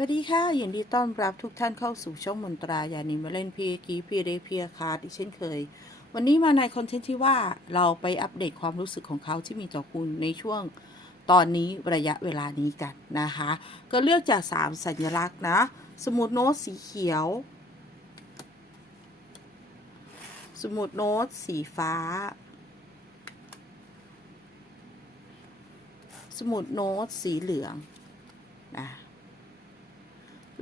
สวัสดีค่ะยินดีต้อนรับทุกท่านเข้าสู่ช่องมนตรายานิมาเล่นพีกีพีเรเพียคาร์ดอีกเช่นเคย วันนี้มาในคอนเทนต์ที่ว่าเราไปอัปเดตความรู้สึกของเขาที่มีต่อคุณในช่วงตอนนี้ระยะเวลานี้กันนะคะ ก็เลือกจาก 3 สัญลักษณ์นะ สมุดโน้ตสีเขียว สมุดโน้ตสีฟ้า สมุดโน้ตสีเหลืองนะ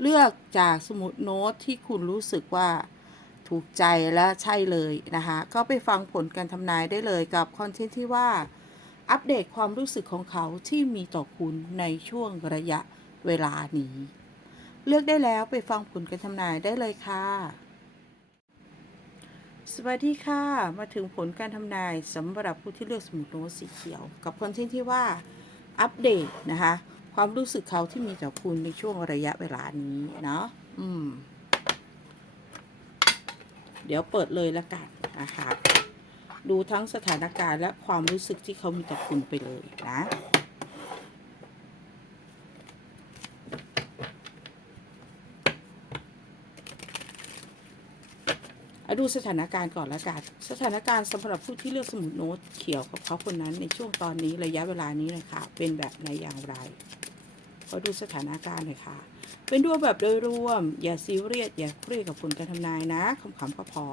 เลือกจากสมุดโน้ตที่คุณรู้สึกว่าถูกใจและใช่เลยนะคะ ก็ไปฟังผลการทำนายได้เลยกับคอนเทนต์ที่ว่า อัปเดตความรู้สึกของเขาที่มีต่อคุณในช่วงระยะเวลานี้ เลือกได้แล้วไปฟังผลการทำนายได้เลยค่ะ สวัสดีค่ะ มาถึงผลการทำนายสำหรับผู้ที่เลือกสมุดโน้ตสีเขียว กับคอนเทนต์ที่ว่าอัปเดตนะคะ ความรู้สึกเขาที่มีต่อคุณในช่วงระยะเวลานี้เนาะอืม เดี๋ยวเปิดเลยละกันนะคะดูทั้งสถานการณ์และความรู้สึกที่เขามีต่อคุณไปเลยนะอะดูสถานการณ์ก่อนละกัน สถานการณ์สำหรับผู้ที่เลือกสมุดโน้ตเขียวกับเขาคนนั้นในช่วงตอนนี้ระยะเวลานี้เลยค่ะ เป็นแบบไหนอย่างไร ขอดูสถานการณ์หน่อยค่ะ เป็นดูแบบโดยรวม อย่าซีเรียส อย่าเครียดกับผลการทำนายนะคำๆก็พอ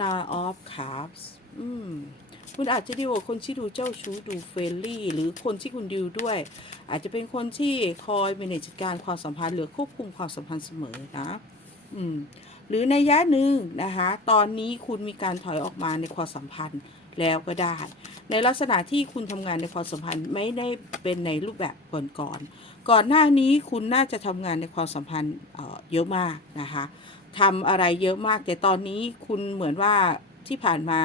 นาออฟคาร์สอืมคุณอาจจะดีกว่าคนที่ดูเจ้าชู้ดูเฟรนลี่ หรือคนที่คุณดิวด้วย อาจจะเป็นคนที่คอยเมเนจจัดการความสัมพันธ์หรือควบคุมความสัมพันธ์เสมอนะ อืมหรือในยะหนึ่งนะคะ ตอนนี้คุณมีการถอยออกมาในความสัมพันธ์ แล้วก็ได้ ในลักษณะที่คุณทำงานในความสัมพันธ์ไม่ได้เป็นในรูปแบบก่อนก่อนๆก่อนหน้านี้คุณน่าจะทำงานในความสัมพันธ์เยอะมากนะคะทำอะไรเยอะมาก แต่ตอนนี้คุณเหมือนว่าที่ผ่านมา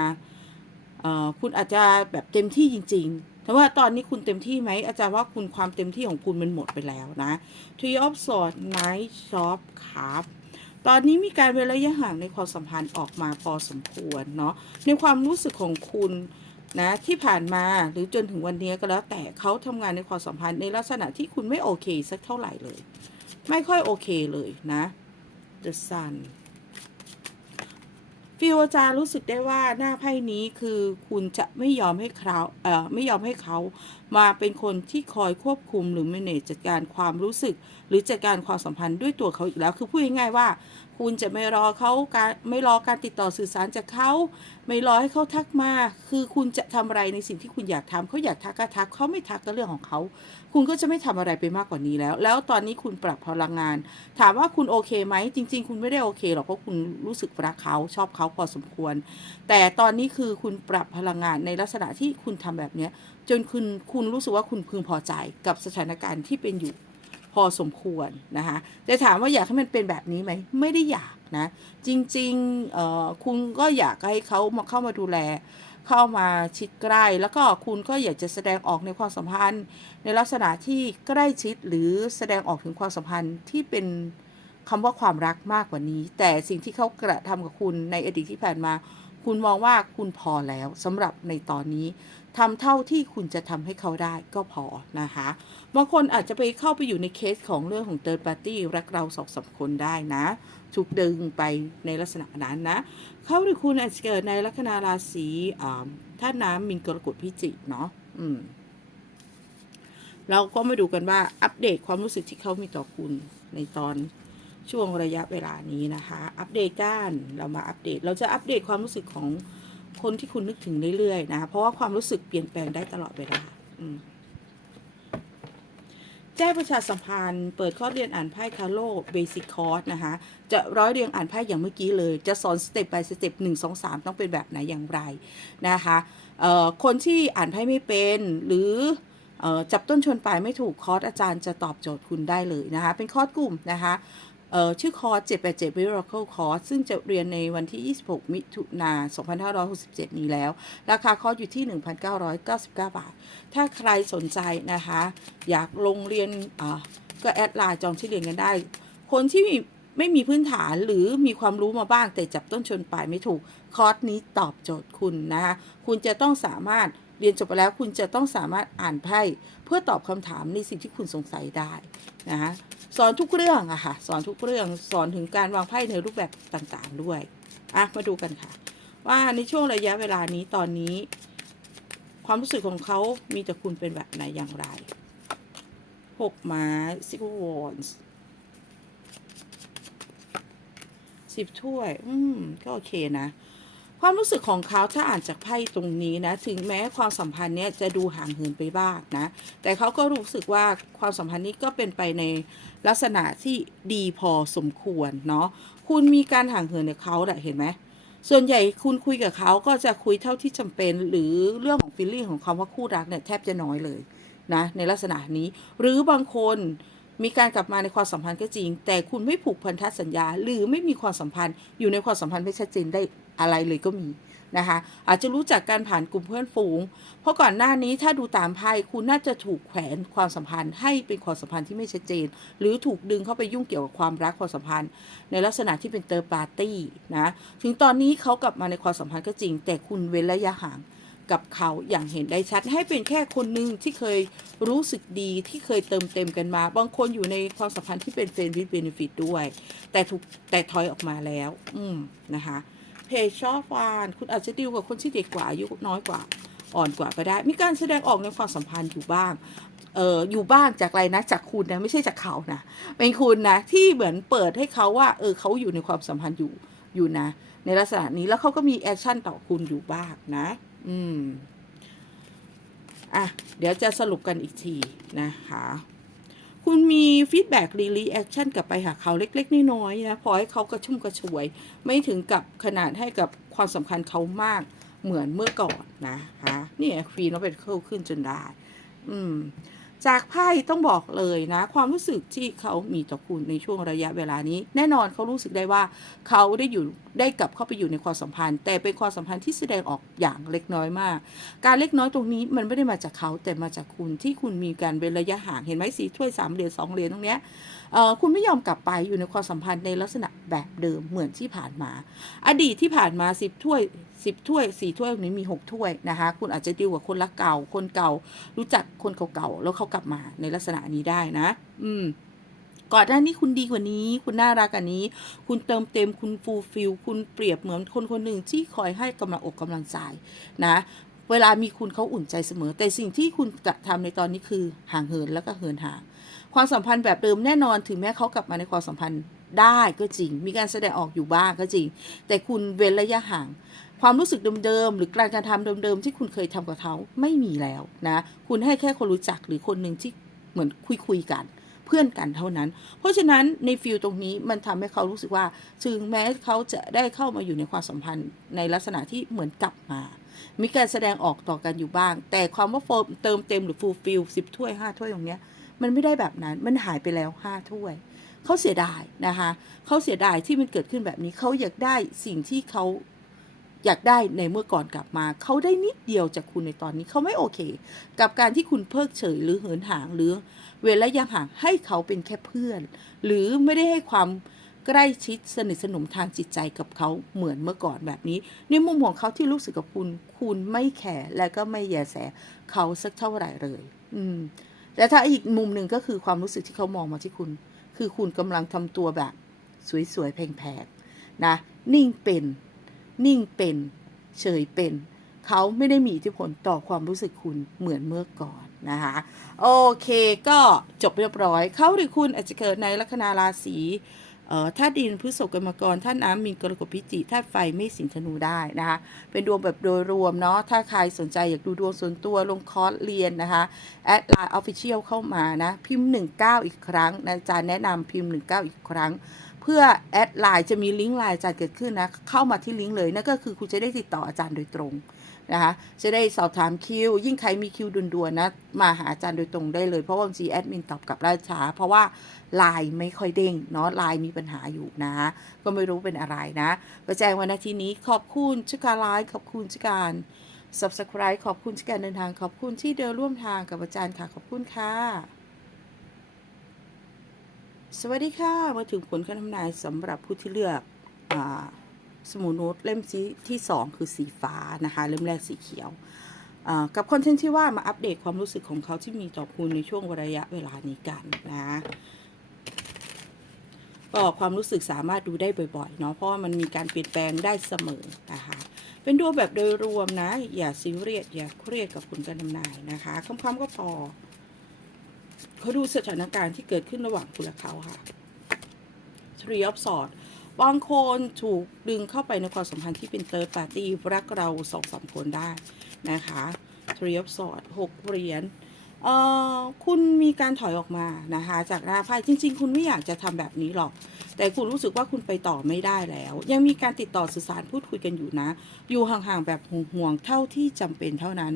คุณอาจจะแบบเต็มที่จริง ๆ แต่ว่าตอนนี้คุณเต็มที่ไหมอาจารย์ว่าคุณความเต็มที่ของคุณมันหมดไปแล้วนะ Tree of Swords Knight Shop ครับ ตอนนี้มีการเว้นระยะห่างในความสัมพันธ์ออกมาพอสมควรเนาะในความรู้สึกของคุณนะที่ผ่านมาหรือจนถึงวันนี้ก็แล้วแต่เขาทำงานในความสัมพันธ์ในลักษณะที่คุณไม่โอเคสักเท่าไหร่เลย ไม่ค่อยโอเคเลยนะ The Sun ฟิวจารู้สึกได้ว่าหน้าไพ่นี้คือคุณจะไม่ยอมให้เขาเอ่อไม่ยอมให้เขา มาเป็นคนที่คอยควบคุมหรือ manage จัดการความรู้สึก หรือจัดการความสัมพันธ์ด้วยตัวเขาอีกแล้ว คือพูดง่ายๆว่า คุณจะไม่รอเขาการไม่รอการติดต่อสื่อสารจากเขาไม่รอให้เขาทักมา คือคุณจะทำอะไรในสิ่งที่คุณอยากทำเขาอยากทักก็ทักเขาไม่ทักก็เรื่องของเขา คุณก็จะไม่ทำอะไรไปมากกว่านี้แล้ว แล้วตอนนี้คุณปรับพลังงาน ถามว่าคุณโอเคไหมจริง ๆ คุณไม่ได้โอเคหรอกเพราะคุณรู้สึกรักเขาชอบเขาพอสมควร แต่ตอนนี้คือคุณปรับพลังงานในลักษณะที่คุณทำแบบเนี้ยจนคุณคุณรู้สึกว่าคุณพึงพอใจกับสถานการณ์ที่เป็นอยู่พอสมควรนะคะแต่ถามว่าอยากให้มันเป็นแบบนี้ไหม ไม่ได้อยากนะ จริงๆเอ่อคุณก็อยากให้เขามาเข้ามาดูแล เข้ามาชิดใกล้ แล้วก็คุณก็อยากจะแสดงออกในความสัมพันธ์ ในลักษณะที่ใกล้ชิดหรือแสดงออกถึงความสัมพันธ์ที่เป็นคำว่าความรักมากกว่านี้ แต่สิ่งที่เขากระทำกับคุณในอดีตที่ผ่านมา คุณมองว่าคุณพอแล้วสำหรับในตอนนี้ทำเท่าที่คุณจะทำให้เขาได้ก็พอนะคะบางคนอาจจะไปเข้าไปอยู่ในเคสของเรื่องของ third party รักเราสองสามคนได้นะ ถูกดึงไปในลักษณะนั้นนะ เขาหรือคุณอาจจะเกิดในลัคนาราศีอ่าท่าน้ำมินกรกฎพิจิกเนาะอืมเราก็มาดูกันว่าอัปเดตความรู้สึกที่เขามีต่อคุณในตอนช่วงระยะเวลานี้นะคะ อัปเดตกันเรามาอัปเดต เราจะอัปเดตความรู้สึกของคนที่คุณนึกถึงเรื่อยๆนะคะเพราะว่าความรู้สึกเปลี่ยนแปลงได้ตลอดเวลา อืม แจ้งประชาสัมพันธ์ เปิดคอร์สเรียนอ่านไพ่คาโลเบสิคคอร์สนะคะ จะร้อยเรียงอ่านไพ่อย่างเมื่อกี้เลย จะสอนสเต็ปไปสเต็ปหนึ่งสองสามต้องเป็นแบบไหนอย่างไรนะคะคนที่อ่านไพ่ไม่เป็นหรือจับต้นชนปลายไม่ถูกคอร์สอาจารย์จะตอบโจทย์คุณได้เลยนะคะ เป็นคอร์สกลุ่มนะคะ ชื่อคอร์ส787 Miracle Course ซึ่งจะเรียนในวันที่ 26 มิถุนา 2567 นี้แล้ว ราคาคอร์สอยู่ที่ 1,999 บาท ถ้าใครสนใจนะคะ อยากลงเรียนก็แอดไลน์จองที่เรียนกันได้ คนที่ไม่มีพื้นฐานหรือมีความรู้มาบ้างแต่จับต้นชนปลายไม่ถูก คอร์สนี้ตอบโจทย์คุณนะคะ คุณจะต้องสามารถ เรียนจบไปแล้วคุณจะต้องสามารถอ่านไพ่เพื่อตอบคำถามในสิ่งที่คุณสงสัยได้นะคะสอนทุกเรื่องอะค่ะสอนทุกเรื่องสอนถึงการวางไพ่ในรูปแบบต่างๆด้วยอะมาดูกันค่ะ ว่าในช่วงระยะเวลานี้ตอนนี้ ความรู้สึกของเขามีแต่คุณเป็นแบบไหนอย่างไรหกไม้ซิกวอนส์สิบถ้วย อืม ก็โอเคนะ ความรู้สึกของเขาถ้าอ่านจากไพ่ตรงนี้นะ ถึงแม้ความสัมพันธ์เนี้ยจะดูห่างเหินไปบ้างนะ แต่เขาก็รู้สึกว่าความสัมพันธ์นี้ก็เป็นไปในลักษณะที่ดีพอสมควรเนาะคุณมีการห่างเหินกับเขาแหละเห็นไหมส่วนใหญ่คุณคุยกับเขาก็จะคุยเท่าที่จำเป็น หรือเรื่องของฟีลลิ่งของคำว่าคู่รักเนี่ยแทบจะน้อยเลยนะในลักษณะนี้ หรือบางคนมีการกลับมาในความสัมพันธ์ก็จริง แต่คุณไม่ผูกพันธสัญญา หรือไม่มีความสัมพันธ์อยู่ในความสัมพันธ์ไม่ชัดเจนได้ อะไรเลยก็มีนะคะอาจจะรู้จักการผ่านกลุ่มเพื่อนฝูง เพราะก่อนหน้านี้ถ้าดูตามไพ่คุณน่าจะถูกแขวนความสัมพันธ์ให้เป็นความสัมพันธ์ที่ไม่ชัดเจน หรือถูกดึงเข้าไปยุ่งเกี่ยวกับความรักความสัมพันธ์ ในลักษณะที่เป็นเตอร์ปาร์ตี้นะถึงตอนนี้เขากลับมาในความสัมพันธ์ก็จริง แต่คุณเว้นระยะห่างกับเขาอย่างเห็นได้ชัดให้เป็นแค่คนหนึ่งที่เคยรู้สึกดีที่เคยเติมเต็มกันมา บางคนอยู่ในความสัมพันธ์ที่เป็นเฟรนด์วิดเบนฟิตด้วย แต่ถูกแต่ถอยออกมาแล้ว อืมนะคะ เพจชอบฟานคุณอาจจะดีลกับคนที่เด็กกว่าอายุน้อยกว่าอ่อนกว่าก็ได้ มีการแสดงออกในความสัมพันธ์อยู่บ้างเอออยู่บ้างจากอะไรนะจากคุณนะไม่ใช่จากเขานะเป็นคุณนะที่เหมือนเปิดให้เขาว่าเออเขาอยู่ในความสัมพันธ์อยู่อยู่นะ ในลักษณะนี้แล้วเขาก็มีแอคชั่นต่อคุณอยู่บ้างนะ อืมอะเดี๋ยวจะสรุปกันอีกทีนะคะ คุณมีฟีดแบ็กรีลีแอคชั่นกลับไปหาเขาเล็ก ๆ น้อยๆนะพอให้เขากระชุ่มกระชวย ไม่ถึงกับขนาดให้กับความสำคัญเขามากเหมือนเมื่อก่อนนะคะนี่ครีนเราเป็นเข้าขึ้นจนได้ อืม จากไพ่ต้องบอกเลยนะ ความรู้สึกที่เขามีต่อคุณในช่วงระยะเวลานี้ แน่นอนเขารู้สึกได้ว่า เขาได้อยู่ได้กลับเข้าไปอยู่ในความสัมพันธ์ แต่เป็นความสัมพันธ์ที่แสดงออกอย่างเล็กน้อยมาก การเล็กน้อยตรงนี้มันไม่ได้มาจากเขาแต่มาจากคุณที่คุณมีการเว้นระยะห่างเห็นไหมสีถ้วยสามเหรียญสองเหรียญตรงเนี้ยคุณไม่ยอมกลับไปอยู่ในความสัมพันธ์ในลักษณะแบบเดิมเหมือนที่ผ่านมา อดีตที่ผ่านมาสิบถ้วย สิบถ้วยสี่ถ้วยตรงนี้มีหกถ้วยนะคะ คุณอาจจะดีลกับคนรักเก่า คนเก่า รู้จักคนเก่าๆแล้วเขากลับมาในลักษณะนี้ได้นะ อืมก่อนหน้านี้คุณดีกว่านี้ คุณน่ารักกว่านี้ คุณเติมเต็มคุณฟูลฟิลคุณเปรียบเหมือนคนคนหนึ่งที่คอยให้กำลังอกกำลังใจนะเวลามีคุณเขาอุ่นใจเสมอ แต่สิ่งที่คุณกระทำในตอนนี้คือห่างเหินแล้วก็เหินห่าง ความสัมพันธ์แบบเดิมแน่นอนถึงแม้เขากลับมาในความสัมพันธ์ได้ก็จริง มีการแสดงออกอยู่บ้างก็จริง แต่คุณเว้นระยะห่าง ความรู้สึกเดิมๆหรือการกระทำเดิมๆที่คุณเคยทำกับเขาไม่มีแล้วนะคุณให้แค่คนรู้จักหรือคนหนึ่งที่เหมือนคุยๆกัน เพื่อนกันเท่านั้น เพราะฉะนั้นในฟิลตรงนี้มันทำให้เขารู้สึกว่า ถึงแม้เขาจะได้เข้ามาอยู่ในความสัมพันธ์ในลักษณะที่เหมือนกลับมา มีการแสดงออกต่อกันอยู่บ้าง แต่ความว่าเติมเต็มหรือ fulfill สิบถ้วยห้าถ้วยตรงเนี้ยมันไม่ได้แบบนั้นมันหายไปแล้วห้าถ้วยเขาเสียดายนะคะเขาเสียดายที่มันเกิดขึ้นแบบนี้เขาอยากได้สิ่งที่เขา อยากได้ในเมื่อก่อนกลับมา เขาได้นิดเดียวจากคุณในตอนนี้เขาไม่โอเค กับการที่คุณเพิกเฉยหรือเหินห่างหรือ เว้นระยะห่างให้เขาเป็นแค่เพื่อน หรือไม่ได้ให้ความใกล้ชิดสนิทสนมทางจิตใจกับเขาเหมือนเมื่อก่อนแบบนี้ ในมุมของเขาที่รู้สึกกับคุณ คุณไม่แคร์และก็ไม่แยแสเขาสักเท่าไหร่เลย อืมแต่ถ้าอีกมุมหนึ่งก็คือความรู้สึกที่เขามองมาที่คุณ คือคุณกำลังทำตัวแบบ สวยๆแพงๆนะ นิ่งเป็น นิ่งเป็น เฉยเป็น เขาไม่ได้มีอิทธิพลต่อความรู้สึกคุณเหมือนเมื่อก่อนนะคะโอเคก็จบเรียบร้อย เขาหรือคุณอาจจะเกิดในลัคนาราศีธาตุดินพฤษภกรรมกรธาตุน้ำมีนกรกฎพิจิธาตุไฟไม่สิงธนูได้นะคะเป็นดวงแบบโดยรวมเนาะถ้าใครสนใจอยากดูดวงส่วนตัวลงคอร์สเรียนนะคะแอดไลน์ออฟฟิเชียลเข้ามานะ พิมพ์ 19 อีกครั้งนะอาจารย์แนะนำพิมพ์ 19 อีกครั้ง พื่อแอดไลน์จะมีลิงก์ไลน์อาจารย์เกิดขึ้นนะ เข้ามาที่ลิงก์เลยนั่นก็คือคุณจะได้ติดต่ออาจารย์โดยตรงนะคะจะได้สอบถามคิว ยิ่งใครมีคิวด่วนๆนะมาหาอาจารย์โดยตรงได้เลยเพราะว่าบางทีแอดมินตอบกลับล่าช้า เพราะว่าไลน์ไม่ค่อยเด้งเนาะไลน์มีปัญหาอยู่นะ ก็ไม่รู้เป็นอะไรนะประแจ้งวันอาทิตย์นี้ขอบคุณชกการไลน์ขอบคุณชกการ subscribe ขอบคุณชกการเดินทางขอบคุณที่เดินร่วมทางกับอาจารย์ค่ะ ขอบคุณค่ะ สวัสดีค่ะ มาถึงผลการทำนายสำหรับผู้ที่เลือกอสมุนโนตเล่มที่ที่สองคือสีฟ้านะคะ เล่มแรกสีเขียวกับคอนเทนต์ที่ว่ามาอัปเดตความรู้สึกของเขาที่มีต่อคุณในช่วงระยะเวลานี้กันนะก็ความรู้สึกสามารถดูได้บ่อยๆเนาะเพราะว่ามันมีการเปลี่ยนแปลงได้เสมอนะคะเป็นดวงแบบโดยรวมนะ อย่าซีเรียสอย่าเครียดกับคุณการทำนายนะคะคำๆก็พอ เขาดูสถานการณ์ที่เกิดขึ้นระหว่างคุณและเขาค่ะ Three of Swords บางคนถูกดึงเข้าไปในความสัมพันธ์ที่เป็น Third Party รักเราสองสามคนได้นะคะ Three of Swords หกเหรียญเอ่อคุณมีการถอยออกมานะคะ จากหน้าไพ่จริง ๆ คุณไม่อยากจะทำแบบนี้หรอก แต่คุณรู้สึกว่าคุณไปต่อไม่ได้แล้ว ยังมีการติดต่อสื่อสารพูดคุยกันอยู่นะ อยู่ห่างๆแบบห่วงๆเท่าที่จำเป็นเท่านั้น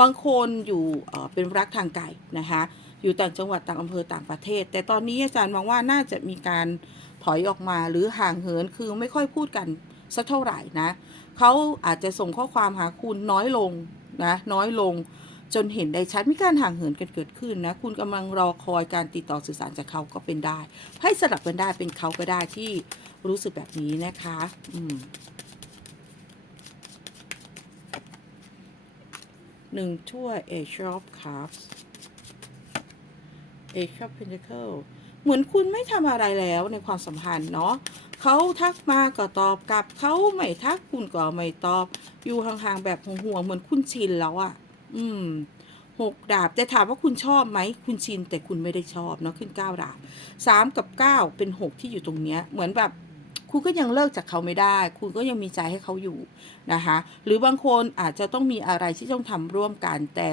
บางคนอยู่เเป็นรักทางไกลนะคะ อยู่ต่างจังหวัดต่างอำเภอต่างประเทศ แต่ตอนนี้อาจารย์มองว่าน่าจะมีการถอยออกมาหรือห่างเหินคือไม่ค่อยพูดกันสักเท่าไหร่นะเขาอาจจะส่งข้อความหาคุณน้อยลงนะน้อยลงจนเห็นได้ชัดมีการห่างเหินกันเกิดขึ้นนะ คุณกำลังรอคอยการติดต่อสื่อสารจากเขาก็เป็นได้ ให้สลับกันได้เป็นเขาก็ได้ที่รู้สึกแบบนี้นะคะ อืมหนึ่งถ้วย Age of Cups Age of Pentacle เหมือนคุณไม่ทำอะไรแล้วในความสัมพันธ์เนาะเขาทักมาก็ตอบกลับเขาไม่ทักคุณก็ไม่ตอบ อยู่ห่างๆแบบห่วงๆเหมือนคุณชินแล้วอะ่ะ อืมหกดาบแต่ถามว่าคุณชอบไหมคุณชินแต่คุณไม่ได้ชอบเนาะขึ้นเก้าดาบสามกับเก้าเป็นหกที่อยู่ตรงเนี้ย เหมือนแบบคุณก็ยังเลิกจากเขาไม่ได้ คุณก็ยังมีใจให้เขาอยู่นะคะ หรือบางคนอาจจะต้องมีอะไรที่ต้องทำร่วมกันแต่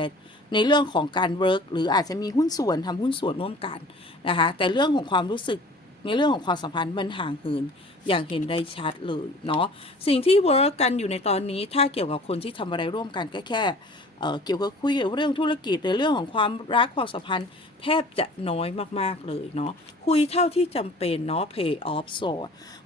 ในเรื่องของการเวิร์กหรืออาจจะมีหุ้นส่วนทำหุ้นส่วนร่วมกันนะคะแต่เรื่องของความรู้สึกในเรื่องของความสัมพันธ์มันห่างเหินอย่างเห็นได้ชัดเลยเนาะสิ่งที่เวิร์กกันอยู่ในตอนนี้ถ้าเกี่ยวกับคนที่ทำอะไรร่วมกันก็แค่ เเกี่ยวกับคุยเกี่ยวกับเรื่องธุรกิจหรือเรื่องของความรักความสัมพันธ์ แทบจะน้อยมากๆเลยเนาะคุยเท่าที่จำเป็นเนาะ pay off so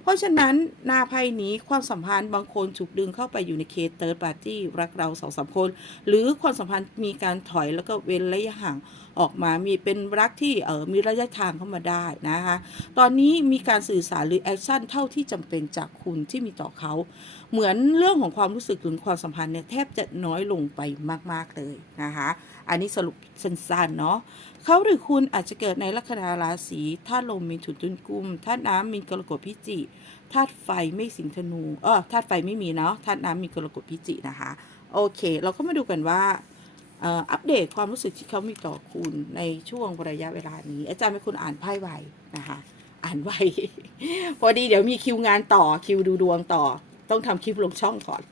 เพราะฉะนั้นนาไพ่นี้ความสัมพันธ์บางคนถูกดึงเข้าไปอยู่ในเคส third party รักเราสองสามคน หรือความสัมพันธ์มีการถอยแล้วก็เว้นระยะห่างออกมามีเป็นรักที่เออมีระยะทางเข้ามาได้นะคะ ตอนนี้มีการสื่อสารหรือแอคชั่นเท่าที่จำเป็นจากคุณที่มีต่อเขาเหมือนเรื่องของความรู้สึกหรือความสัมพันธ์เนี่ยแทบจะน้อยลงไปมาก ๆ เลยนะคะ อันนี้สรุปสั้นๆเนาะเขาหรือคุณอาจจะเกิดในลัคนาราศีธาตุลมมีถุนตุนกุมธาตุน้ำมีกรกฎพิจิธาตุไฟไม่สิงธนูเออธาตุไฟไม่มีเนาะธาตุน้ำมีกรกฎพิจินะคะ โอเค เราก็มาดูกันว่าอัปเดตความรู้สึกที่เขามีต่อคุณในช่วงระยะเวลานี้ อาจารย์เป็นคนอ่านไพ่ไวนะคะ อ่านไวพอดีเดี๋ยวมีคิวงานต่อคิวดูดวงต่อ ต้องทำคลิปลงช่องก่อน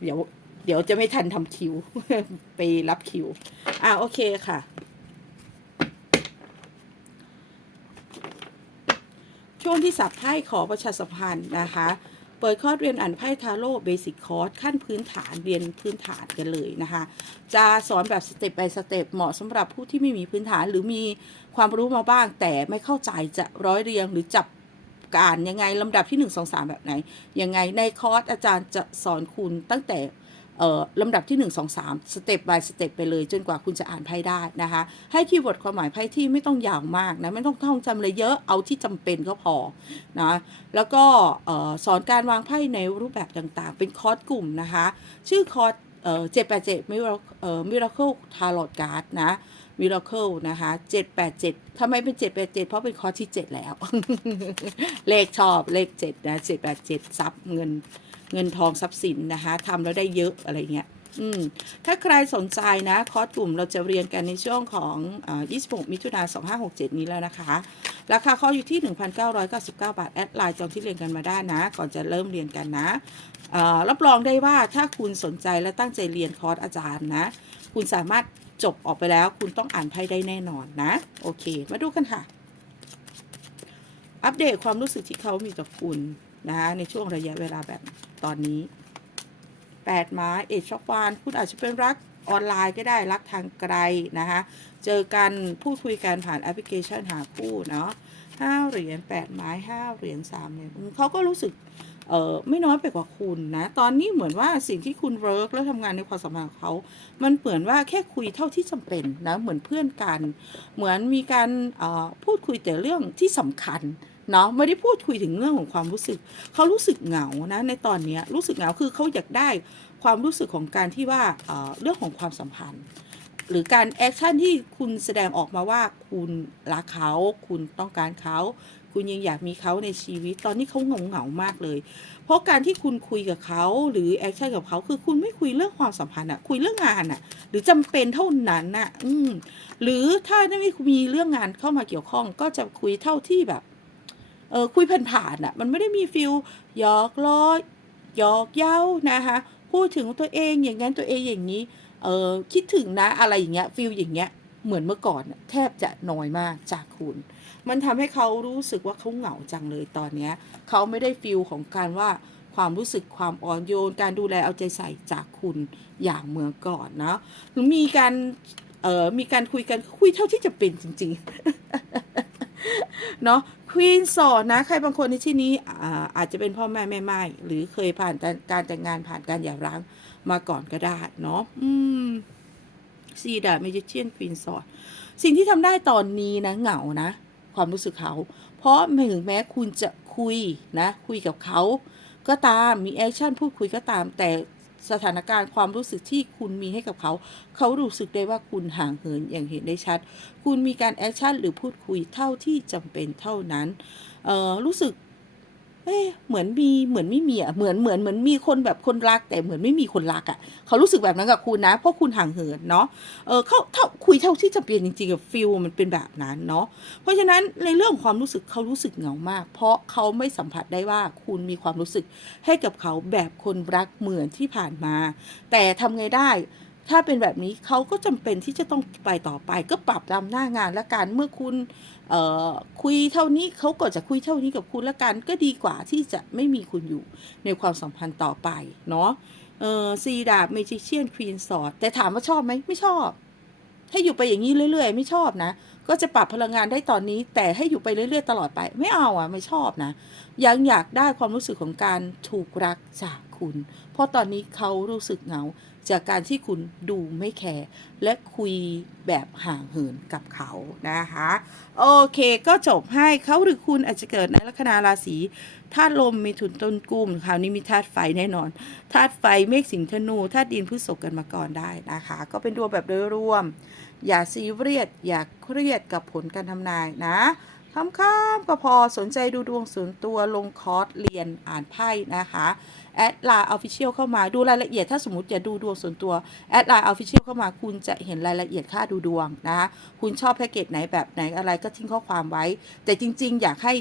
เดี๋ยว เดี๋ยวจะไม่ทันทำคิว ไปรับคิว อ่าโอเคค่ะ ช่วงที่สับไพ่ขอประชาสัมพันธ์นะคะ เปิดคอร์สเรียนอ่านไพ่ทาโร่เบสิกคอร์สขั้นพื้นฐานเรียนพื้นฐานกันเลยนะคะ จะสอนแบบสเต็ป by สเต็ปเหมาะสำหรับผู้ที่ไม่มีพื้นฐานหรือมีความรู้มาบ้างแต่ไม่เข้าใจจะร้อยเรียงหรือจับ การยังไงลำดับที่ 1 2 3 แบบไหน ยังไงในคอร์สอาจารย์จะสอนคุณตั้งแต่เอ่อลำดับที่ 1 2 3 สเต็ป by สเต็ปไปเลยจนกว่าคุณจะอ่านไพ่ได้นะคะ ให้คีย์เวิร์ดความหมายไพ่ที่ไม่ต้องยาวมากนะ ไม่ต้องท่องจำเลยเยอะเอาที่จำเป็นก็พอนะ แล้วก็เอ่อสอนการวางไพ่ในรูปแบบต่างๆ เป็นคอร์สกลุ่มนะคะ ชื่อคอร์สเอ่อเจ็ดแปดเจ็ดมิราเอ่อมิราเคิลทาร์ลอตการ์ดนะ มิราเคิลนะคะเจ็ดแปดเจ็ดทำไมเป็นเจ็ดแปดเจ็ดเพราะเป็นคอร์สที่เจ็ดแล้ว เลขชอบเลขเจ็ดนะเจ็ดแปดเจ็ดซับเงินเงินทองทรัพย์สินนะคะทำแล้วได้เยอะอะไรเงี้ยอืมถ้าใครสนใจนะ คอร์สกลุ่มเราจะเรียนกันในช่วงของอ26 มิถุนายน2567 นี้แล้วนะคะ ราคาคอร์สอยู่ที่ 1,999 บาท แอดไลน์จองที่เรียนกันมาได้นะ ก่อนจะเริ่มเรียนกันนะรับรองได้ว่าถ้าคุณสนใจและตั้งใจเรียนคอร์สอาจารย์นะ คุณสามารถ จบออกไปแล้ว คุณต้องอ่านไพ่ได้แน่นอนนะ โอเค มาดูกันค่ะ อัปเดตความรู้สึกที่เขามีต่อคุณนะคะในช่วงระยะเวลาแบบตอนนี้แปดไม้เอชช็อปวานคุณอาจจะเป็นรักออนไลน์ก็ได้รักทางไกลนะคะเจอกันพูดคุยกันผ่านแอปพลิเคชันหาคู่เนาะห้าเหรียญแปดไม้ห้าเหรียญสามเหรียญเขาก็รู้สึก เออไม่น้อยไปกว่าคุณนะ ตอนนี้เหมือนว่าสิ่งที่คุณเวิร์กแล้วทำงานในความสัมพันธ์เขา มันเหมือนว่าแค่คุยเท่าที่จำเป็นนะเหมือนเพื่อนกัน เหมือนมีการเอ่อพูดคุยแต่เรื่องที่สำคัญเนาะไม่ได้พูดคุยถึงเรื่องของความรู้สึก เขารู้สึกเหงานะในตอนนี้รู้สึกเหงาคือเขาอยากได้ความรู้สึกของการที่ว่าเอ่อเรื่องของความสัมพันธ์ หรือการแอคชั่นที่คุณแสดงออกมาว่าคุณรักเขา คุณต้องการเขา คุณยังอยากมีเขาในชีวิต ตอนนี้เขาเหงาเหงามากเลย เพราะการที่คุณคุยกับเขาหรือแอคชั่นกับเขาคือคุณไม่คุยเรื่องความสัมพันธ์อะคุยเรื่องงานอะหรือจำเป็นเท่านั้นอะอืมหรือถ้าไม่มีเรื่องงานเข้ามาเกี่ยวข้อง ก็จะคุยเท่าที่แบบเออคุยผ่านๆอะมันไม่ได้มีฟิลหยอกล้อหยอกเย้านะคะพูดถึงตัวเองอย่างนั้นตัวเองอย่างนี้เออคิดถึงนะอะไรอย่างเงี้ยฟิลอย่างเงี้ยเหมือนเมื่อก่อนแทบจะน้อยมากจากคุณ มันทำให้เขารู้สึกว่าเขาเหงาจังเลยตอนเนี้ยเขาไม่ได้ฟิลของการว่าความรู้สึกความอ่อนโยน การดูแลเอาใจใส่จากคุณอย่างเมื่อก่อนนะหรือมีการเอ่อมีการคุยกันคุยเท่าที่จะเป็นจริง ๆ เนาะควีนสอนนะ ใครบางคนในที่นี้อาอาจจะเป็นพ่อแม่แม่ไม้หรือเคยผ่านการแต่งงานผ่านการหย่าร้างมาก่อนก็ได้เนาะอืมซีดาเมจิเชียนควีนสอดสิ่งที่ทำได้ตอนนี้นะเหงานะ ความรู้สึกเขา เพราะถึงแม้คุณจะคุยนะ คุยกับเขา ก็ตามมีแอคชั่นพูดคุยก็ตาม แต่สถานการณ์ความรู้สึกที่คุณมีให้กับเขา เขารู้สึกได้ว่าคุณห่างเหินอย่างเห็นได้ชัด คุณมีการแอคชั่นหรือพูดคุยเท่าที่จำเป็นเท่านั้น รู้สึก เอ๊ะเหมือนมีเหมือนไม่มีอะเหมือนเหมือนเหมือนมีคนแบบคนรัก แต่เหมือนไม่มีคนรักอะเขารู้สึกแบบนั้นกับคุณนะ เพราะคุณห่างเหินเนาะเออเขาเท่าคุยเท่าที่จำเป็นจริงๆกับฟิลมันเป็นแบบนั้นเนาะเพราะฉะนั้นในเรื่องของความรู้สึกเขารู้สึกเหงามาก เพราะเขาไม่สัมผัสได้ว่าคุณมีความรู้สึกให้กับเขาแบบคนรักเหมือนที่ผ่านมา แต่ทำไงได้ ถ้าเป็นแบบนี้เขาก็จำเป็นที่จะต้องไปต่อไป ก็ปรับตามหน้างานและกันเมื่อคุณเอ่อคุยเท่านี้เขาก็จะคุยเท่านี้กับคุณละกันก็ดีกว่าที่จะไม่มีคุณอยู่ในความสัมพันธ์ต่อไปเนาะเออซีดาบเมจิเชียนควีนสอดแต่ถามว่าชอบไหมไม่ชอบให้อยู่ไปอย่างนี้เรื่อย ๆ ไม่ชอบนะ ก็จะปรับพลังงานได้ตอนนี้ แต่ให้อยู่ไปเรื่อยๆตลอดไป ไม่เอาอะไม่ชอบนะ ยังอยากได้ความรู้สึกของการถูกรักจากคุณ เพราะตอนนี้เขารู้สึกเหงาจากการที่คุณดูไม่แคร์และคุยแบบห่างเหินกับเขานะคะโอเคก็จบให้เขาหรือคุณอาจจะเกิดในลัคนาราศีธาตุลมมีถุนต้นกุ้มคราวนี้มีธาตุไฟแน่นอนธาตุไฟเมฆสิงห์ธนูธาตุดินพฤษภกันมาก่อนได้นะคะ ก็เป็นดวงแบบโดยรวม อย่าซีเรียสอย่าเครียดกับผลการทำนายนะคำข้ามๆก็พอสนใจดูดวงส่วนตัวลงคอร์สเรียนอ่านไพ่นะคะแอดไลน์ออฟฟิเชียลเข้ามาดูรายละเอียดถ้าสมมติอย่าดูดวงส่วนตัวแอดไลน์ออฟฟิเชียลเข้ามาคุณจะเห็นรายละเอียดค่าดูดวงนะคะคุณชอบแพ็กเกจไหนแบบไหนอะไรก็ทิ้งข้อความไว้ แต่จริง ๆ อยากให้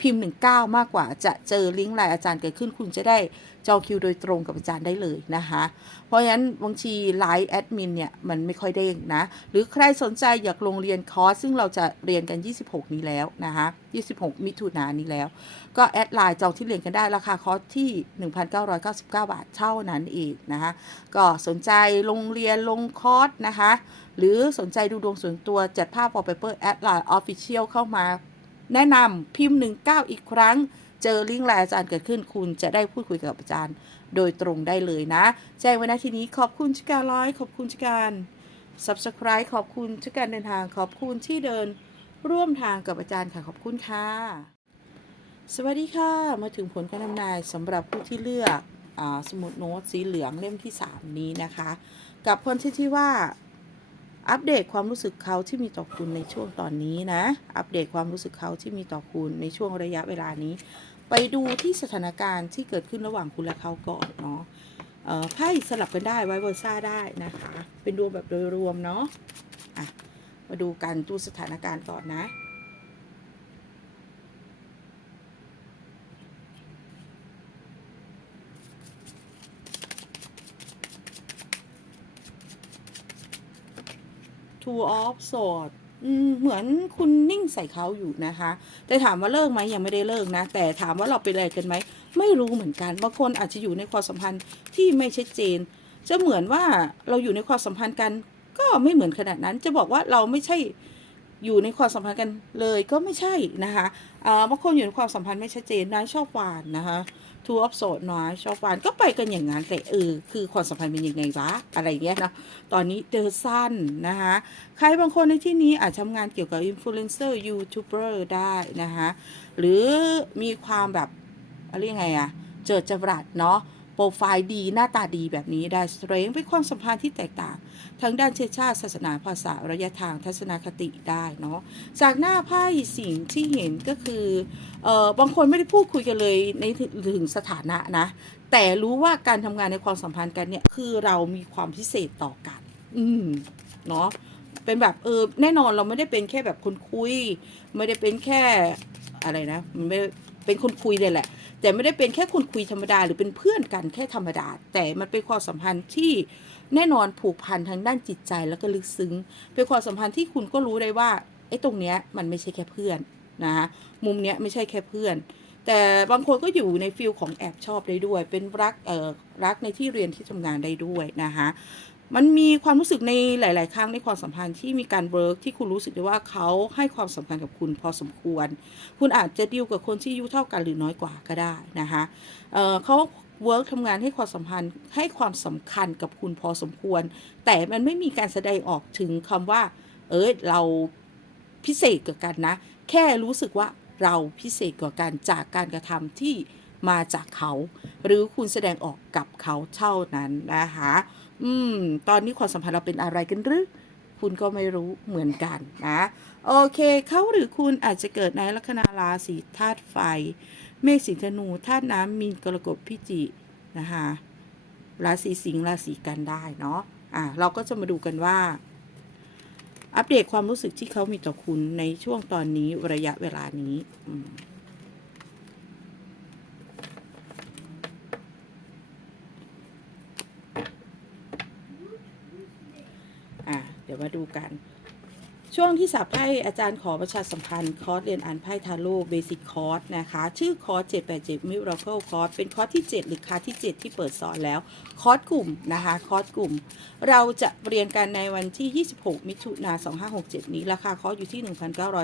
พิมพ์ 19 มากกว่าจะเจอลิงก์ไลน์อาจารย์เกิดขึ้นคุณจะได้จองคิวโดยตรงกับอาจารย์ได้เลยนะคะเพราะฉะนั้นบางทีไลน์แอดมินเนี่ยมันไม่ค่อยเด้งนะ หรือใครสนใจอยากลงเรียนคอร์สซึ่งเราจะเรียนกัน 26 นี้แล้วนะคะ26 มิถุนายนนี้แล้ว ก็แอดไลน์จองที่เรียนกันได้ราคาคอร์สที่ 1,999 บาทเท่านั้นเองนะคะก็สนใจลงเรียนลงคอร์สนะคะ หรือสนใจดูดวงส่วนตัวจัดภาพ wallpaper แอดไลน์ออฟฟิเชียลเข้ามา แนะนำพิมพ์ 19 อีกครั้ง เจอลิงก์ไลน์อาจารย์เกิดขึ้น คุณจะได้พูดคุยกับอาจารย์ โดยตรงได้เลยนะแจ้งไว้นะทีนี้ขอบคุณชิการร้อยขอบคุณชิการ subscribe ขอบคุณชิการเดินทางขอบคุณที่เดินร่วมทางกับอาจารย์ค่ะขอบคุณค่ะ สวัสดีค่ะ มาถึงผลการทำนายสำหรับผู้ที่เลือกอสมุดโน้ตสีเหลืองเล่มที่ 3 นี้นะคะ กับคนที่ที่ว่า อัปเดตความรู้สึกเขาที่มีต่อคุณในช่วงตอนนี้นะ อัปเดตความรู้สึกเขาที่มีต่อคุณในช่วงระยะเวลานี้ ไปดูที่สถานการณ์ที่เกิดขึ้นระหว่างคุณและเขาก่อนเนาะเอ่อไพ่สลับกันได้ไวเวอร์ซ่าได้นะคะ เป็นดวงแบบโดยรวมเนาะอะมาดูกันดูสถานการณ์ก่อนนะ Two of Swords อืมเหมือนคุณนิ่งใส่เขาอยู่นะคะ แต่ถามว่าเลิกไหมยังไม่ได้เลิกนะ แต่ถามว่าเราเป็นอะไรกันไหม ไม่รู้เหมือนกัน บางคนอาจจะอยู่ในความสัมพันธ์ที่ไม่ชัดเจน จะเหมือนว่าเราอยู่ในความสัมพันธ์กัน ก็ไม่เหมือนขนาดนั้น จะบอกว่าเราไม่ใช่อยู่ในความสัมพันธ์กันเลยก็ไม่ใช่นะคะอ่าบางคนอยู่ในความสัมพันธ์ไม่ชัดเจนนายชอบหวานนะคะ ทูออฟโซดน้อยชอบหวานก็ไปกันอย่างนั้นแต่เออคือความสัมพันธ์เป็นยังไงวะอะไรเงี้ยนะตอนนี้เจอสั้นนะคะใครบางคนในที่นี้อาจทำงานเกี่ยวกับอินฟลูเอนเซอร์ยูทูบเบอร์ได้นะคะหรือมีความแบบอะไรยังไงอะเจิดจรัสเนาะ โปรไฟล์ดีหน้าตาดีแบบนี้ได้สเตรงเป็นความสัมพันธ์ที่แตกต่าง ทั้งด้านเชื้อชาติศาสนาภาษาระยะทางทัศนคติได้เนาะจากหน้าไพ่สิ่งที่เห็นก็คือเออบางคนไม่ได้พูดคุยกันเลยในถึงสถานะนะ แต่รู้ว่าการทำงานในความสัมพันธ์กันเนี่ยคือเรามีความพิเศษต่อกัน อืมเนาะเป็นแบบเออแน่นอนเราไม่ได้เป็นแค่แบบคนคุย ไม่ได้เป็นแค่อะไรนะมันไม่ เป็นคนคุยเลยแหละ แต่ไม่ได้เป็นแค่คนคุยธรรมดาหรือเป็นเพื่อนกันแค่ธรรมดา แต่มันเป็นความสัมพันธ์ที่แน่นอนผูกพันทางด้านจิตใจแล้วก็ลึกซึ้ง เป็นความสัมพันธ์ที่คุณก็รู้ได้ว่าไอ้ตรงเนี้ยมันไม่ใช่แค่เพื่อนนะคะมุมเนี้ยไม่ใช่แค่เพื่อน แต่บางคนก็อยู่ในฟิลของแอบชอบได้ด้วย เป็นรักเอ่อรักในที่เรียนที่ทำงานได้ด้วยนะคะ มันมีความรู้สึกในหลาย ๆ ครั้งในความสัมพันธ์ที่มีการเวิร์กที่คุณรู้สึกได้ว่าเขาให้ความสำคัญกับคุณพอสมควร คุณอาจจะดีลกับคนที่อายุเท่ากันหรือน้อยกว่าก็ได้นะคะเเขาเวิร์กทำงานให้ความสัมพันธ์ให้ความสำคัญกับคุณพอสมควร แต่มันไม่มีการแสดงออกถึงคำว่า เออเราพิเศษกว่ากันนะ แค่รู้สึกว่าเราพิเศษกว่ากันจากการกระทำที่มาจากเขา หรือคุณแสดงออกกับเขาเท่านั้นนะคะ อืม ตอนนี้ความสัมพันธ์เราเป็นอะไรกันหรือ คุณก็ไม่รู้เหมือนกันนะ โอเค เขาหรือคุณอาจจะเกิดในลัคนาราศีธาตุไฟ เมษสิงธนูธาตุน้ำมีนกรกฎพิจินะคะราศีสิงห์ราศีกันได้เนาะอะเราก็จะมาดูกันว่า อัปเดตความรู้สึกที่เขามีต่อคุณในช่วงตอนนี้ระยะเวลานี้อืมอะ เดี๋ยวมาดู กัน ช่วงที่สับไพ่อาจารย์ขอประชาสัมพันธ์คอร์สเรียนอ่านไพ่ทาโร่เบสิกคอร์สนะคะ ชื่อคอร์ส787 Miracle คอร์สเป็นคอร์สที่ 7 หรือคาที่ 7 ที่เปิดสอนแล้ว คอร์สกลุ่มนะคะคอร์สกลุ่ม เราจะเรียนกันในวันที่ 26 มิถุนา2567 นี้ราคาคอร์สอยู่ที่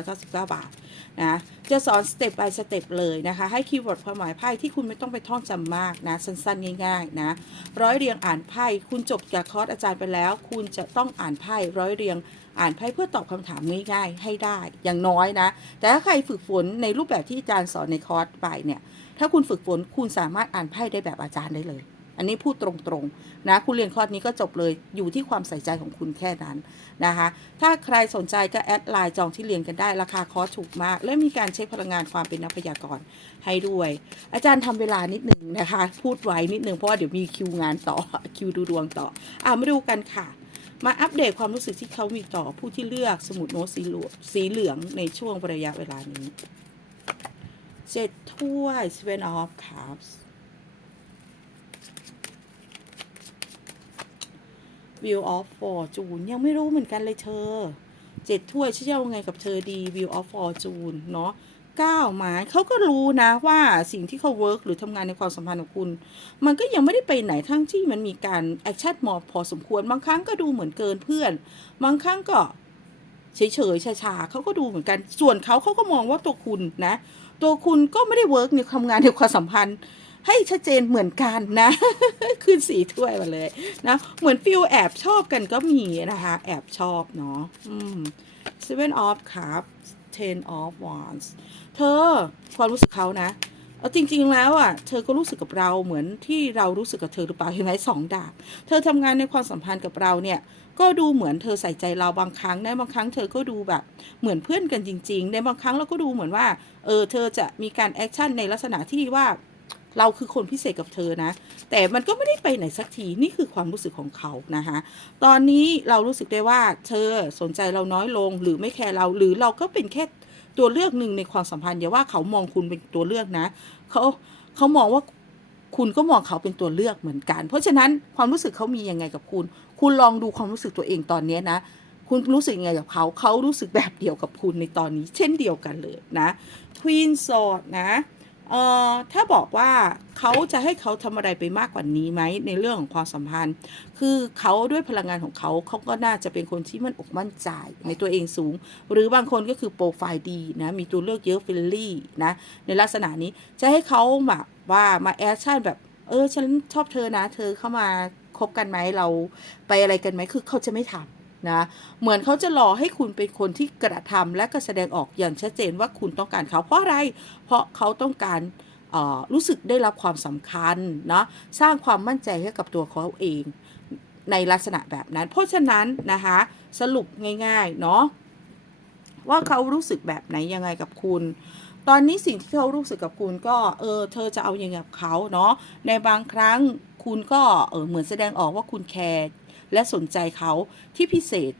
1,999 บาทนะจะสอนสเต็ป by สเต็ปเลยนะคะ ให้คีย์เวิร์ดความหมายไพ่ที่คุณไม่ต้องไปท่องจำมากนะสั้นๆง่ายๆนะร้อยเรียงอ่านไพ่คุณจบจากคอร์สอาจารย์ไปแล้ว คุณจะต้องอ่านไพ่ร้อยเรียง อ่านไพ่เพื่อตอบคำถามง่ายๆ ให้ได้อย่างน้อยนะ แต่ถ้าใครฝึกฝนในรูปแบบที่อาจารย์สอนในคอร์สไปเนี่ย ถ้าคุณฝึกฝนคุณสามารถอ่านไพ่ได้แบบอาจารย์ได้เลย อันนี้พูดตรงๆนะ คุณเรียนคอร์สนี้ก็จบเลยอยู่ที่ความใส่ใจของคุณแค่นั้นนะคะ ถ้าใครสนใจก็แอดไลน์จองที่เรียนกันได้ราคาคอร์สถูกมาก และมีการเช็คพลังงานความเป็นนักพยากรณ์ให้ด้วย อาจารย์ทำเวลานิดหนึ่งนะคะ พูดไว้นิดหนึ่งเพราะว่าเดี๋ยวมีคิวงานต่อคิวดูดวงต่ออ่ามาดูกันค่ะ มาอัปเดตความรู้สึกที่เขามีต่อผู้ที่เลือกสมุดโน้ตสีเหลืองสีเหลืองในช่วงระยะเวลานี้เจ็ดถ้วย Seven of Cups Wheel of Fortune ยังไม่รู้เหมือนกันเลยเธอเจ็ดถ้วยฉันจะเอาไงกับเธอดี Wheel of Fortune เนาะ เก้าไม้เขาก็รู้นะว่าสิ่งที่เขาเวิร์กหรือทำงานในความสัมพันธ์ของคุณ มันก็ยังไม่ได้ไปไหนทั้งที่มันมีการแอคชั่นมอพอสมควร บางครั้งก็ดูเหมือนเกินเพื่อน บางครั้งก็เฉยๆชาๆเขาก็ดูเหมือนกัน ส่วนเขาเขาก็มองว่าตัวคุณนะ ตัวคุณก็ไม่ได้เวิร์กในทำงานในความสัมพันธ์ ให้ชัดเจนเหมือนกันนะ ขึ้นสีถ้วยมาเลยนะ เหมือนฟิลแอบชอบกันก็มีนะคะ แอบชอบเนาะ อืม seven of cups ten of wands เธอความรู้สึกเขานะเอาจริง ๆ แล้วอะ เธอก็รู้สึกกับเราเหมือนที่เรารู้สึกกับเธอหรือเปล่าเห็นไหมสองดาบ เธอทำงานในความสัมพันธ์กับเราเนี่ย ก็ดูเหมือนเธอใส่ใจเราบางครั้งนะบางครั้งเธอก็ดูแบบเหมือนเพื่อนกันจริง ๆ ในบางครั้งเราก็ดูเหมือนว่า เออ เธอจะมีการแอคชั่นในลักษณะที่ว่า เราคือคนพิเศษกับเธอนะ แต่มันก็ไม่ได้ไปไหนสักทีนี่คือความรู้สึกของเขานะคะตอนนี้เรารู้สึกได้ว่าเธอสนใจเราน้อยลงหรือไม่แคร์เราหรือเราก็เป็นแค่ตัวเลือกหนึ่งในความสัมพันธ์อย่าว่าเขามองคุณเป็นตัวเลือกนะเขาเขามองว่าคุณก็มองเขาเป็นตัวเลือกเหมือนกัน เพราะฉะนั้นความรู้สึกเขามียังไงกับคุณ คุณลองดูความรู้สึกตัวเองตอนนี้นะ คุณรู้สึกยังไงกับเขา เขารู้สึกแบบเดียวกับคุณในตอนนี้ เช่นเดียวกันเลยนะ Queen Sword นะ เอ่อถ้าบอกว่าเขาจะให้เขาทำอะไรไปมากกว่านี้ไหมในเรื่องของความสัมพันธ์ คือเขาด้วยพลังงานของเขาเขาก็น่าจะเป็นคนที่มั่นอกมั่นใจในตัวเองสูง หรือบางคนก็คือโปรไฟล์ดีนะมีตัวเลือกเยอะเฟลลี่นะในลักษณะนี้จะให้เขาแบบว่ามาแอคชั่นแบบเออฉันชอบเธอนะ เธอเข้ามาคบกันไหมเราไปอะไรกันไหมคือเขาจะไม่ทำ นะเหมือนเขาจะรอให้คุณเป็นคนที่กระทำและก็แสดงออกอย่างชัดเจนว่าคุณต้องการเขาเพราะอะไร เพราะเขาต้องการรู้สึกได้รับความสำคัญเนาะสร้างความมั่นใจให้กับตัวเขาเองในลักษณะแบบนั้น เพราะฉะนั้นนะคะสรุปง่ายๆเนาะว่าเขารู้สึกแบบไหนยังไงกับคุณ ตอนนี้สิ่งที่เขารู้สึกกับคุณก็เออเธอจะเอาอยัางไงกับเขาเนาะในบางครั้งคุณก็เออเหมือนแสดงออกว่าคุณแคร์ และสนใจเขาที่พิเศษ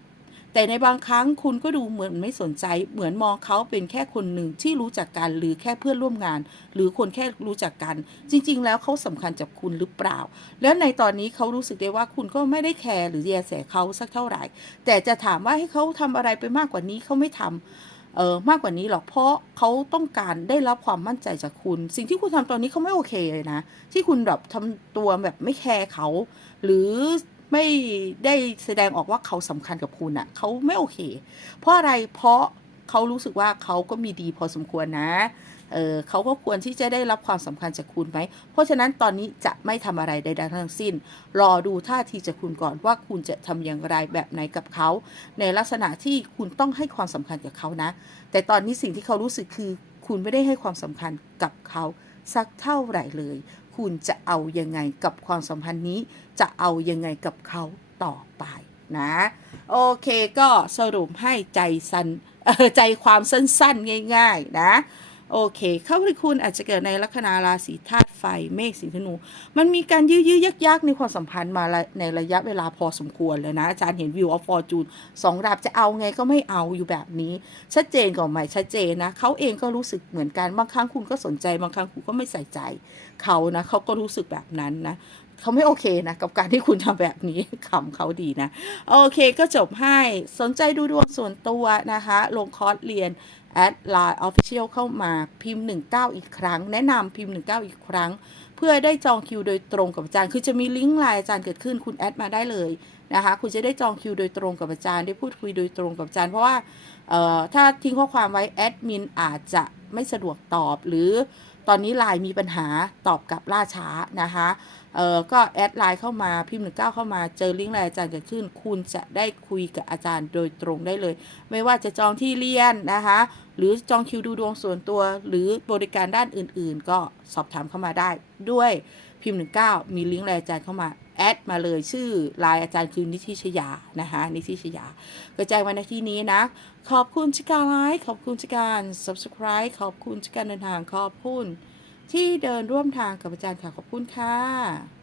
แต่ในบางครั้งคุณก็ดูเหมือนไม่สนใจ เหมือนมองเขาเป็นแค่คนหนึ่งที่รู้จักกันหรือแค่เพื่อนร่วมงาน หรือคนแค่รู้จักกัน จริง ๆ แล้วเขาสำคัญจากคุณหรือเปล่า แล้วในตอนนี้เขารู้สึกได้ว่าคุณก็ไม่ได้แคร์หรือแยแสเขาสักเท่าไหร่ แต่จะถามว่าให้เขาทำอะไรไปมากกว่านี้เขาไม่ทำเออมากกว่านี้หรอกเพราะเขาต้องการได้รับความมั่นใจจากคุณ สิ่งที่คุณทำตอนนี้เขาไม่โอเคเลยนะ ที่คุณแบบทำตัวแบบไม่แคร์เขา หรือ ไม่ได้แสดงออกว่าเขาสำคัญกับคุณอะ่ะ เขาไม่โอเค เพราะอะไรเพราะเขารู้สึกว่าเขาก็มีดีพอสมควรนะเออเขาก็ควรที่จะได้รับความสำคัญจากคุณไหม เพราะฉะนั้นตอนนี้จะไม่ทำอะไรใดๆทั้งสิ้น รอดูท่าทีจากคุณก่อนว่าคุณจะทำอย่างไรแบบไหนกับเขา ในลักษณะที่คุณต้องให้ความสำคัญกับเขานะ แต่ตอนนี้สิ่งที่เขารู้สึกคือ คุณไม่ได้ให้ความสำคัญกับเขาสักเท่าไหร่เลย คุณจะเอายังไงกับความสัมพันธ์นี้ จะเอายังไงกับเขาต่อไปนะ โอเคก็สรุปให้ใจสันใจความสั้นๆ ง่าย ๆ นะ โอเค เข้าที่คุณอาจจะเกิดในลัคนาราศีธาตุ ไฟเมษสิงห์ธนู มันมีการยื้อยื้อยักยักๆในความสัมพันธ์มาในระยะเวลาพอสมควรเลยนะ อาจารย์เห็นวิวออฟฟอร์จูนสองดาบจะเอาไงก็ไม่เอาอยู่แบบนี้ ชัดเจนก่อนไหมชัดเจนนะเขาเองก็รู้สึกเหมือนกันบางครั้งคุณก็สนใจบางครั้งคุณก็ไม่ใส่ใจเขานะเขาก็รู้สึกแบบนั้นนะเขาไม่โอเคนะ กับการที่คุณทำแบบนี้ขำเขาดีนะ โอเคก็จบให้สนใจดูดวงส่วนตัวนะคะ ลงคอร์สเรียน แอดไลน์ออฟฟิเชียลเข้ามาพิมพ์ 19 อีกครั้ง แนะนำพิมพ์ 19 อีกครั้ง เพื่อได้จองคิวโดยตรงกับอาจารย์ คือจะมีลิงก์ไลน์อาจารย์เกิดขึ้นคุณแอดมาได้เลยนะคะ คุณจะได้จองคิวโดยตรงกับอาจารย์ ได้พูดคุยโดยตรงกับอาจารย์ เพราะว่าถ้าทิ้งข้อความไว้แอดมินอาจจะไม่สะดวกตอบหรือ ตอนนี้ไลน์มีปัญหาตอบกลับล่าช้านะคะเออก็แอดไลน์เข้ามาพิมพ์หนึ่งเก้าเข้ามาเจอลิงก์ไลน์อาจารย์เกิดขึ้น คุณจะได้คุยกับอาจารย์โดยตรงได้เลย ไม่ว่าจะจองที่เรียนนะคะ หรือจองคิวดูดวงส่วนตัว หรือบริการด้านอื่น ๆ ก็สอบถามเข้ามาได้ด้วยพิมพ์หนึ่งเก้ามีลิงก์ไลน์อาจารย์เข้ามาแอดมาเลยชื่อไลน์อาจารย์คือนิติชยานะคะนิติชยา ก็แจ้งไว้ในที่นี้นะ ขอบคุณที่การไลค์ขอบคุณที่การ subscribe ขอบคุณที่การเดินทางขอบคุณที่เดินร่วมทางกับอาจารย์ค่ะขอบคุณค่ะ